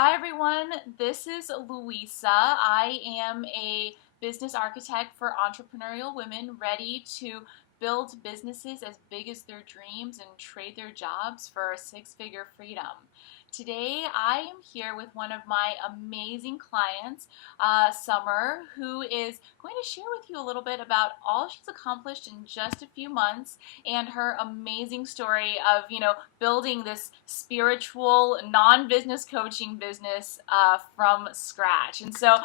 Hi, everyone. This is Louisa. I am a business architect for entrepreneurial women ready to build businesses as big as their dreams and trade their jobs for six-figure freedom. Today, I am here with one of my amazing clients, Summer, who is going to share with you a little bit about all she's accomplished in just a few months and her amazing story of, building this spiritual, non-business coaching business from scratch. And so,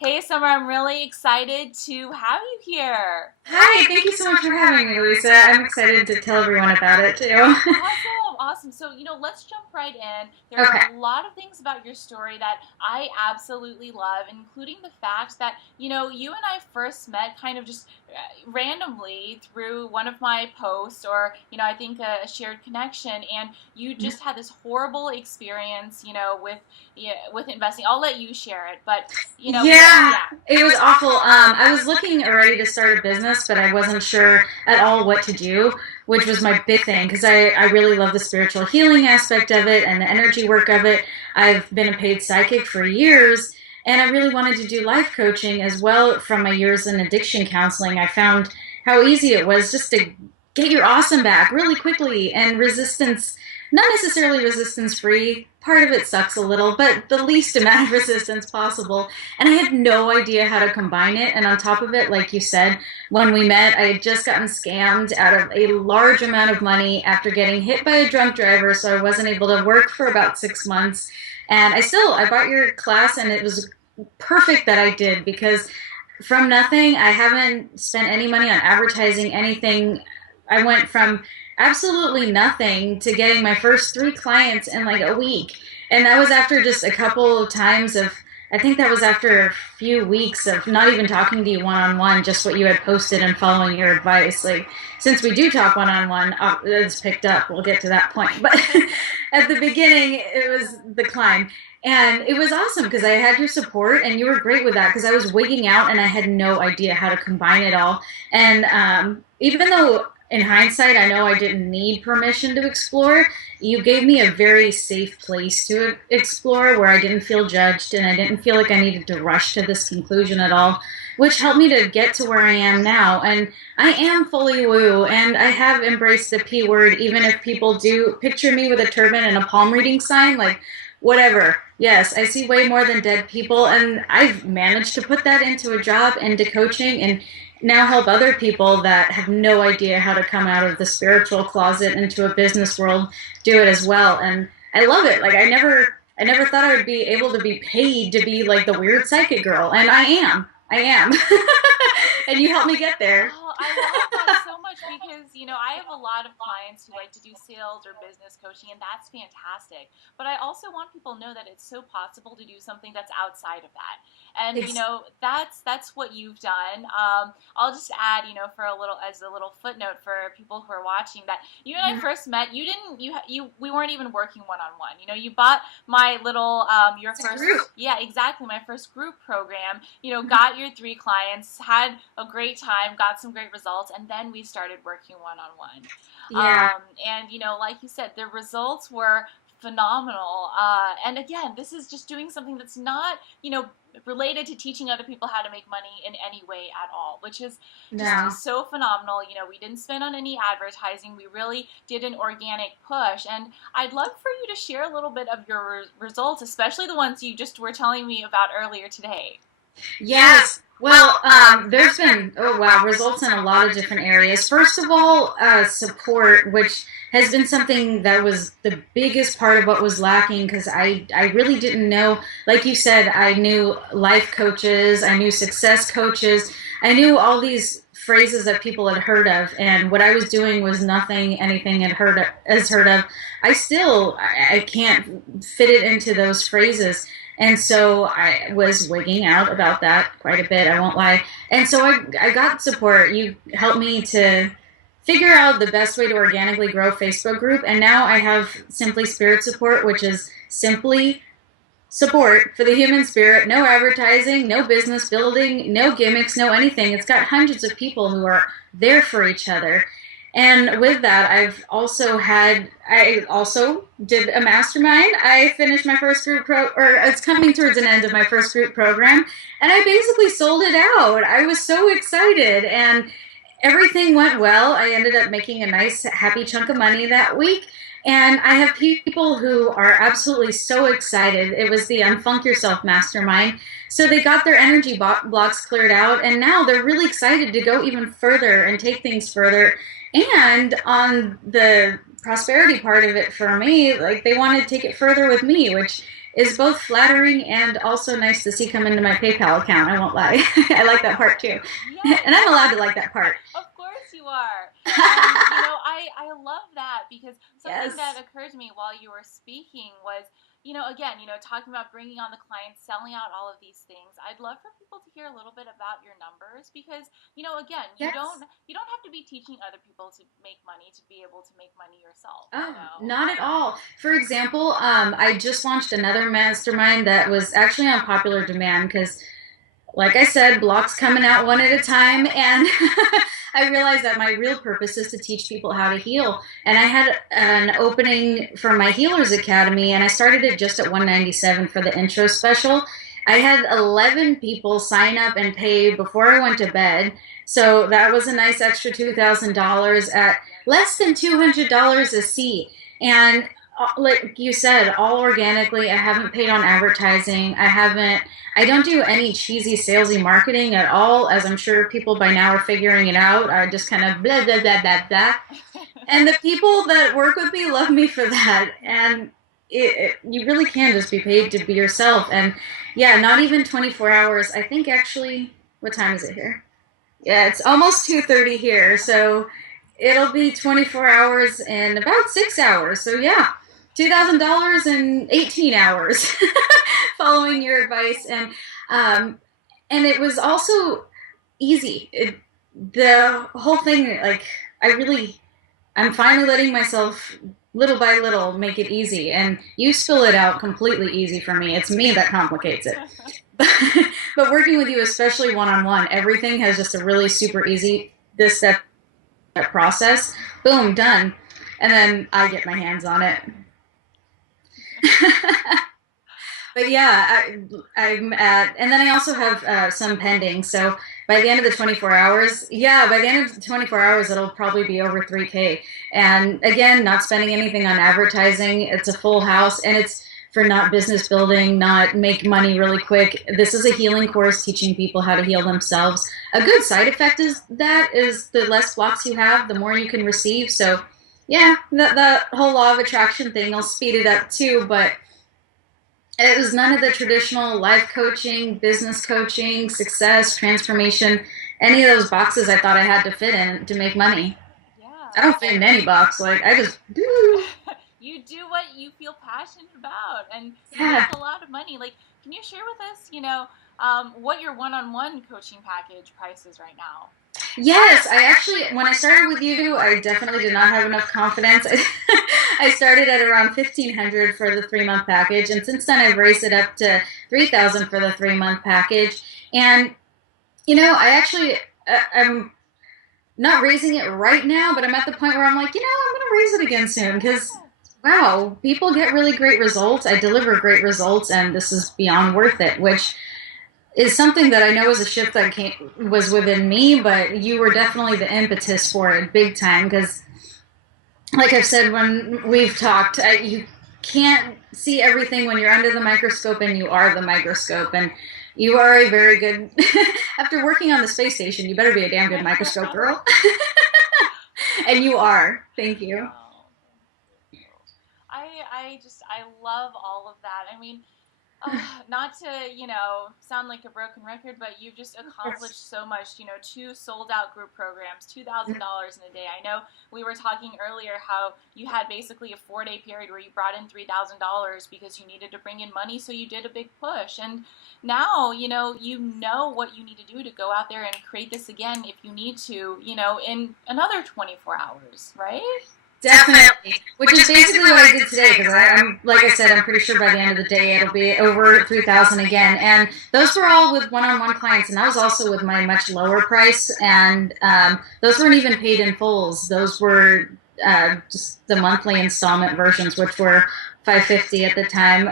hey, Summer, I'm really excited to have you here. Hi, thank you so much for having me, Lisa. I'm excited to tell everyone about it too. Awesome. So, let's jump right in. There Okay. are a lot of things about your story that I absolutely love, including the fact that, you and I first met kind of just randomly through one of my posts or, I think a shared connection, and you just had this horrible experience, with investing. I'll let you share it, but, Yeah, yeah. it was awful. I was looking already to start a business, but I wasn't sure at all what to do, which was my big thing because I really love the spiritual healing aspect of it and the energy work of it. I've been a paid psychic for years, and I really wanted to do life coaching as well from my years in addiction counseling. I found how easy it was just to get your awesome back really quickly and resistance, not necessarily resistance free. Part of it sucks a little, but the least amount of resistance possible. And I had no idea how to combine it. And on top of it, like you said, when we met, I had just gotten scammed out of a large amount of money after getting hit by a drunk driver. So I wasn't able to work for about 6 months. And I bought your class, and it was perfect that I did, because from nothing, I haven't spent any money on advertising, anything. I went from absolutely nothing to getting my first 3 clients in like a week. And that was after just a couple of times of, I think that was after a few weeks of not even talking to you one on one, just what you had posted and following your advice. Like, since we do talk one on one, it's picked up. We'll get to that point. But at the beginning, it was the climb. And it was awesome because I had your support, and you were great with that because I was wigging out and I had no idea how to combine it all. And even though in hindsight, I know I didn't need permission to explore, you gave me a very safe place to explore where I didn't feel judged and I didn't feel like I needed to rush to this conclusion at all, which helped me to get to where I am now. And I am fully woo, and I have embraced the P word, even if people do picture me with a turban and a palm reading sign, like, whatever. Yes, I see way more than dead people, and I've managed to put that into a job, into coaching, and now help other people that have no idea how to come out of the spiritual closet into a business world do it as well. And I love it. Like, I never thought I would be able to be paid to be like the weird psychic girl, and I am. And you helped me get there. Oh, I love that so much because, I have a lot of clients who like to do sales or business coaching, and that's fantastic. But I also want people to know that it's so possible to do something that's outside of that. And, It's that's what you've done. I'll just add, as a little footnote for people who are watching, that you and I first met, we weren't even working one-on-one. You bought my little, your it's a first, group. yeah, exactly, my first group program, got your 3 clients, had a great time, got some great results, and then we started working one-on-one. Yeah. And, like you said, the results were phenomenal. And again, this is just doing something that's not, related to teaching other people how to make money in any way at all, which is No. just so phenomenal. We didn't spend on any advertising. We really did an organic push. And I'd love for you to share a little bit of your results, especially the ones you just were telling me about earlier today. Yes. Well, there's been, oh wow, results in a lot of different areas. First of all, support, which has been something that was the biggest part of what was lacking, because I really didn't know, like you said, I knew life coaches, I knew success coaches, I knew all these phrases that people had heard of, and what I was doing was nothing anything has heard of. I can't fit it into those phrases. And so I was wigging out about that quite a bit, I won't lie. And so I got support. You helped me to figure out the best way to organically grow a Facebook group. And now I have Simply Spirit Support, which is simply support for the human spirit. No advertising, no business building, no gimmicks, no anything. It's got hundreds of people who are there for each other. And with that, I also did a mastermind. I finished my first or it's coming towards an end of my first group program, and I basically sold it out. I was so excited, and everything went well. I ended up making a nice, happy chunk of money that week. And I have people who are absolutely so excited. It was the Unfunk Yourself Mastermind. So they got their energy blocks cleared out, and now they're really excited to go even further and take things further. And on the prosperity part of it for me, like they want to take it further with me, which is both flattering and also nice to see come into my PayPal account. I won't lie. I like that part too. Yeah, And I'm allowed to like that part. of course you are. And I love that because something Yes. that occurred to me while you were speaking was, again, talking about bringing on the clients, selling out all of these things. I'd love for people to hear a little bit about your numbers because, again, you don't Yes. you don't have to be teaching other people to make money to be able to make money yourself, Oh, not at all. For example, I just launched another mastermind that was actually on popular demand because, like I said, blocks coming out one at a time, and I realized that my real purpose is to teach people how to heal. And I had an opening for my Healers Academy, and I started it just at 197 for the intro special. I had 11 people sign up and pay before I went to bed. So that was a nice extra $2,000 at less than $200 a seat. And like you said, all organically. I haven't paid on advertising. I don't do any cheesy salesy marketing at all, as I'm sure people by now are figuring it out. I just kind of blah, blah, blah, blah, blah. And the people that work with me love me for that. And you really can just be paid to be yourself. And yeah, not even 24 hours. I think actually, what time is it here? Yeah, it's almost 2:30 here. So it'll be 24 hours in about 6 hours. So yeah, $2,000 in 18 hours following your advice. Um, and it was also easy. The whole thing, like, I'm finally letting myself little by little make it easy. And you spill it out completely easy for me. It's me that complicates it. But working with you, especially one on one, everything has just a really super easy this step process. Boom, done. And then I get my hands on it. But yeah, I'm at, and then I also have some pending. So by the end of the 24 hours, yeah, by the end of the 24 hours, it'll probably be over 3K. And again, not spending anything on advertising. It's a full house, and it's for not business building, not make money really quick. This is a healing course teaching people how to heal themselves. A good side effect is the less blocks you have, the more you can receive. So yeah, the whole law of attraction thing will speed it up too, but it was none of the traditional life coaching, business coaching, success, transformation, any of those boxes I thought I had to fit in to make money. I Yeah. don't fit in any box. Like, I just do. You do what you feel passionate about and you make Yeah. a lot of money. Like, can you share with us, what your one-on-one coaching package price is right now? Yes, I actually, when I started with you, I definitely did not have enough confidence. I started at around 1,500 for the 3 month package, and since then I've raised it up to 3,000 for the 3 month package. And I actually, I'm not raising it right now, but I'm at the point where I'm like, I'm going to raise it again soon because, wow, people get really great results. I deliver great results, and this is beyond worth it, which is something that I know is a shift that was within me, but you were definitely the impetus for it big time because, like I've said when we've talked, you can't see everything when you're under the microscope, and you are the microscope. And you are a very good, after working on the space station, you better be a damn good microscope girl. And you are. Thank you. Oh, thank you. I love all of that. I mean, not to, sound like a broken record, but you've just accomplished so much, 2 sold out group programs, $2,000 in a day. I know we were talking earlier how you had basically a 4 day period where you brought in $3,000 because you needed to bring in money, so you did a big push. And now, you know what you need to do to go out there and create this again if you need to, in another 24 hours, right? Definitely. Which is basically what I did today because I'm, like I said, I'm pretty sure by the end of the day it'll be over 3,000 again. And those were all with one-on-one clients, and that was also with my much lower price. And those weren't even paid in fulls. Those were just the monthly installment versions, which were 550 at the time.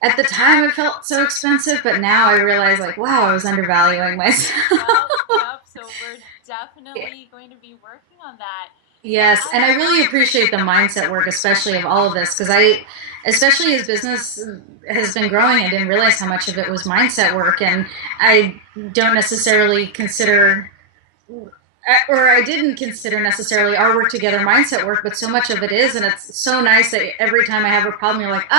At the time, it felt so expensive, but now I realize, like, wow, I was undervaluing myself. Yep, yep. So we're definitely going to be working on that. Yeah, Yes, and I really appreciate the mindset work, especially of all of this, because especially as business has been growing, I didn't realize how much of it was mindset work, and I don't necessarily consider, or I didn't consider necessarily our work together mindset work, but so much of it is, and it's so nice that every time I have a problem, you're like,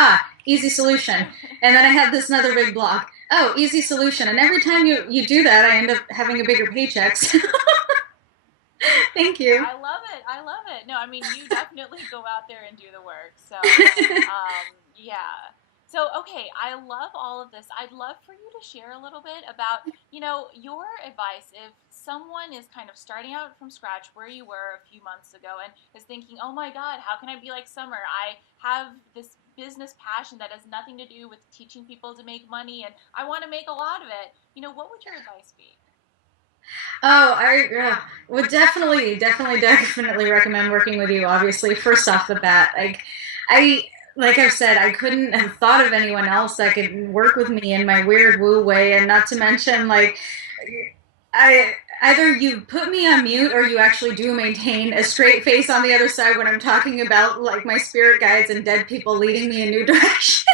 easy solution, and then I have this another big block. Oh, easy solution, and every time you do that, I end up having a bigger paycheck. Thank you. I love it. I love it. No, I mean, you definitely go out there and do the work. So, yeah. So, okay, I love all of this. I'd love for you to share a little bit about, your advice if someone is kind of starting out from scratch where you were a few months ago and is thinking, oh my God, how can I be like Summer? I have this business passion that has nothing to do with teaching people to make money and I want to make a lot of it. What would your advice be? Oh, I would definitely recommend working with you. Obviously, first off the bat, I, like I've said, I couldn't have thought of anyone else that could work with me in my weird woo way, and not to mention, like, I either you put me on mute or you actually do maintain a straight face on the other side when I'm talking about like my spirit guides and dead people leading me in new directions.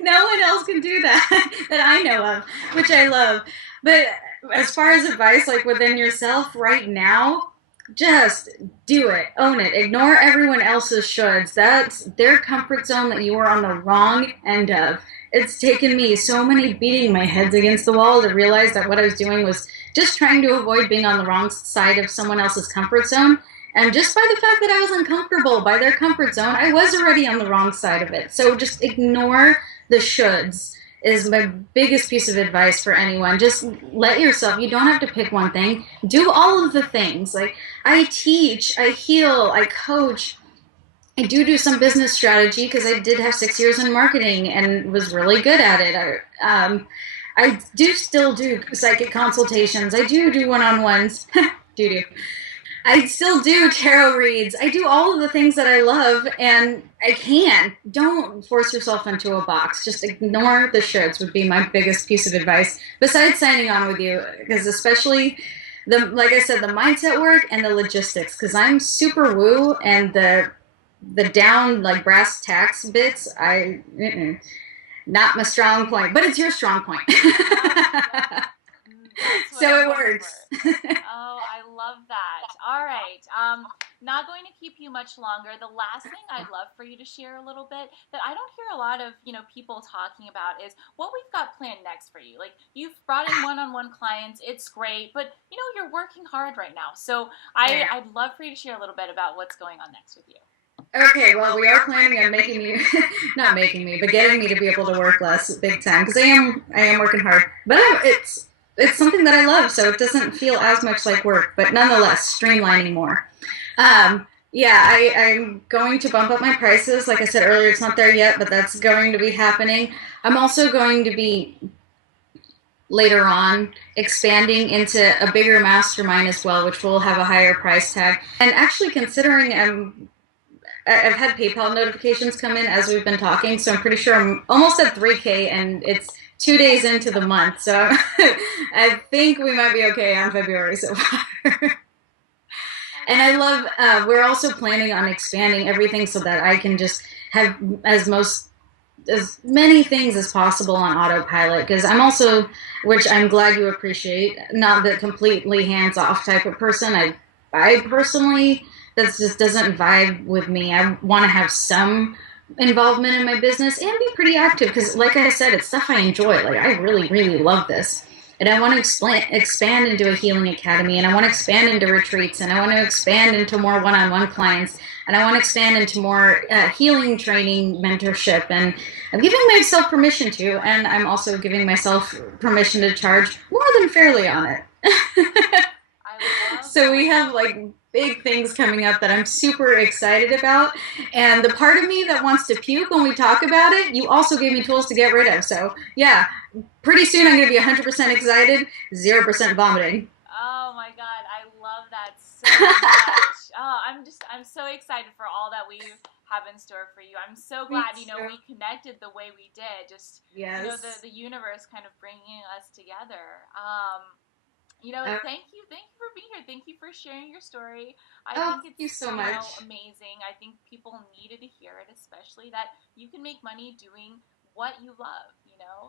No one else can do that that I know of, which I love. But as far as advice, like within yourself right now, just do it, own it, ignore everyone else's shoulds. That's their comfort zone that you are on the wrong end of. It's taken me so many beating my heads against the wall to realize that what I was doing was just trying to avoid being on the wrong side of someone else's comfort zone. And just by the fact that I was uncomfortable by their comfort zone, I was already on the wrong side of it. So just ignore the shoulds is my biggest piece of advice for anyone. Just let yourself, you don't have to pick one thing. Do all of the things. Like, I teach, I heal, I coach. I do some business strategy because I did have 6 years in marketing and was really good at it. I do still do psychic consultations. I do one-on-ones. do. I still do tarot reads. I do all of the things that I love, and I can. Don't force yourself into a box. Just ignore the shoulds would be my biggest piece of advice, besides signing on with you, because especially, like I said, the mindset work and the logistics, because I'm super woo, and the down, like, brass tacks bits, not my strong point, but it's your strong point. That's what So I'm it going works. for. Oh, I love that. All right. Not going to keep you much longer. The last thing I'd love for you to share a little bit that I don't hear a lot of, people talking about is what we've got planned next for you. Like you've brought in one-on-one clients, it's great, but you're working hard right now. So I'd love for you to share a little bit about what's going on next with you. Okay, well, we are planning on making you, not making me, but getting me to be able to work less big time, because I am working hard. But it's something that I love, so it doesn't feel as much like work, but nonetheless, streamlining more. Yeah, I'm going to bump up my prices. Like I said earlier, it's not there yet, but that's going to be happening. I'm also going to be later on expanding into a bigger mastermind as well, which will have a higher price tag. And actually considering I've had PayPal notifications come in as we've been talking, so I'm pretty sure I'm almost at 3K, and it's 2 days into the month, so I think we might be okay on February so far. And I love, we're also planning on expanding everything so that I can just have as many things as possible on autopilot, because I'm also, which I'm glad you appreciate, not the completely hands-off type of person. I personally, that just doesn't vibe with me. I want to have some involvement in my business and be pretty active, because like I said, it's stuff I enjoy. Like, I really, really love this. And I want to expand into a healing academy, and I want to expand into retreats, and I want to expand into more one-on-one clients, and I want to expand into more healing training, mentorship, and I'm giving myself permission to, and I'm also giving myself permission to charge more than fairly on it. I love So that. we have like big things coming up that I'm super excited about. And the part of me that wants to puke when we talk about it, you also gave me tools to get rid of. So, yeah, pretty soon I'm going to be 100% excited, 0% vomiting. Oh my God, I love that so much. Oh, I'm so excited for all that we have in store for you. I'm so Me glad, too. we connected the way we did. Just, Yes. the universe kind of bringing us together. Uh, Thank you for being here. Thank you for sharing your story. I oh, think thank you it's, so much. amazing. I think people needed to hear it, especially that you can make money doing what you love.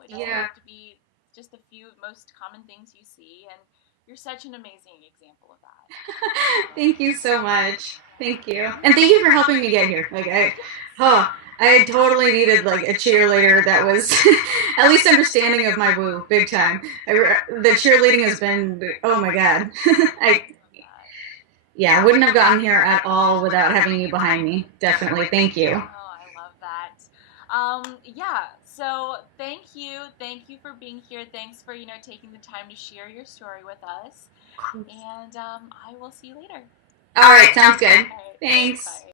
It doesn't Yeah. have to be just the few most common things you see. And you're such an amazing example of that. Thank you so much. Thank you. And thank you for helping me get here. Oh, I totally needed like a cheerleader that was at least understanding of my woo, big time. The cheerleading has been, oh my God. I, I love that. yeah, wouldn't have gotten here at all without having you behind me. Definitely. Thank you. Oh, I love that. Yeah, so thank you for being here. Thanks for taking the time to share your story with us, and I will see you later. All right, sounds good. All right, Thanks. bye.